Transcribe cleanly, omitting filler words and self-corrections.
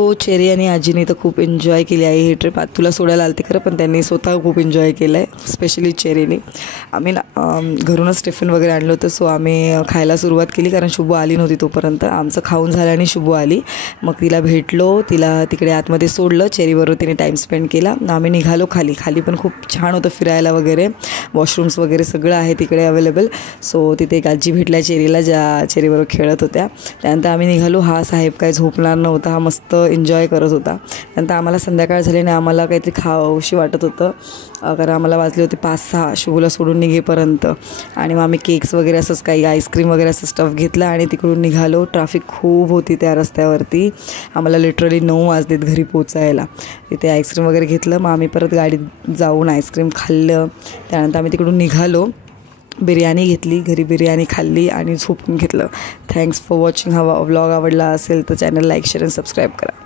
हो, चेरी आणि आजीने तर खूप एन्जॉय केली आहे ही ट्रिप. तुला सोडायला आलते खरं, पण त्यांनी स्वतः खूप एन्जॉय केलं आहे, स्पेशली चेरीने. आम्ही ना घरूनच टिफिन वगैरे आणलं होतं, सो आम्ही खायला सुरुवात केली कारण शुभू आली नव्हती तोपर्यंत. आमचं खाऊन झालं आणि शुभू आली. मग तिला भेटलो, तिला तिकडे आतमध्ये सोडलं, चेरीबरोबर तिने टाईम स्पेंड केला. आम्ही निघालो खाली पण खूप छान होतं फिरायला वगैरे, वॉशरूम्स वगैरे सगळं आहे तिकडे अवेलेबल. सो तिथे एक आजी भेटल्या चेरीला, ज्या चेरीबरोबर खेळत होत्या. त्यानंतर आम्ही निघालो. हा साहेब काय झोपणार नव्हता, हा मस्त एन्जॉय करत होता. नंतर आम्हाला संध्याकाळ झाली आणि आम्हाला काहीतरी खावंशी वाटत होतं, कारण आम्हाला वाजले होते 5-6 शुभूला सोडून निघेपर्यंत. आणि मग आम्ही केक्स वगैरे असंच काही आईस्क्रीम वगैरे असं स्टफ घेतला आणि तिकडून निघालो. ट्रॅफिक खूप होती त्या रस्त्यावरती. आम्हाला लिटरली 9 वाजलेत घरी पोचायला. तिथे आईस्क्रीम वगैरे घेतलं. मग आम्ही परत गाडीत जाऊन आईस्क्रीम खाल्लं. त्यानंतर आम्ही तिकडून निघालो. बिर्याणी घेतली, घरी बिर्याणी खाल्ली आणि झोपून घेतलं. Thanks for watching. हा व्लॉग आवडला असेल तर चॅनल लाईक, शेअर आणि सबस्क्राईब करा.